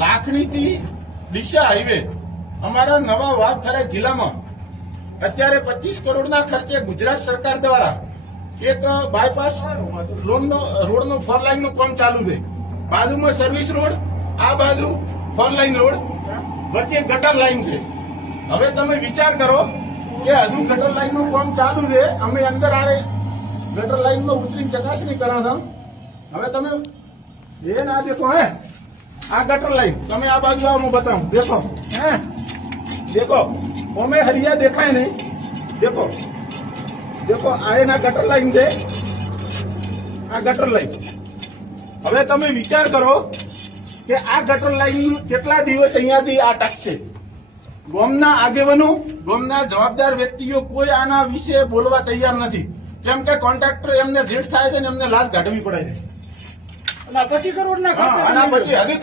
લાખણીથી દિશા highway અમારા નવા વાવથરા જિલ્લામાં અત્યારે 25 કરોડના ખર્ચે ગુજરાત સરકાર દ્વારા એક બાયપાસ રોડનો 4 લાઈનનું કામ ચાલુ છે. બાજુમાં સર્વિસ રોડ, આ બાજુ 4 લાઈન રોડ, વચ્ચે ગટર લાઈન છે. હવે તમે વિચાર કરો કે હજુ ગટર લાઈનનું કામ ચાલુ છે. અમે અંદર આરે ગટર લાઈનમાં ઉતરીને ચકાસણી કરા. હવે તમે એ ના દેખો હે આ ગટર લાઈન, તમે આ બાજુ આવો બતાવું, દેખો હે દેખો અમે હરિયા દેખાય નહીં. દેખો દેખો આ એના ગટર લાઈન છે, આ ગટર લાઈન. હવે તમે વિચાર કરો કે આ ગટર લાઈન કેટલા દિવસ અહીંયાથી આ ટકશે. ગામના આગેવાનો, ગામના જવાબદાર વ્યક્તિઓ કોઈ આના વિશે બોલવા તૈયાર નથી. કેમ કે કોન્ટ્રાક્ટર એમને જેઠ થાય છે ને એમને લાશ કાઢવી પડે છે. અને 25 કરોડના ખર્ચે આના પછી હજી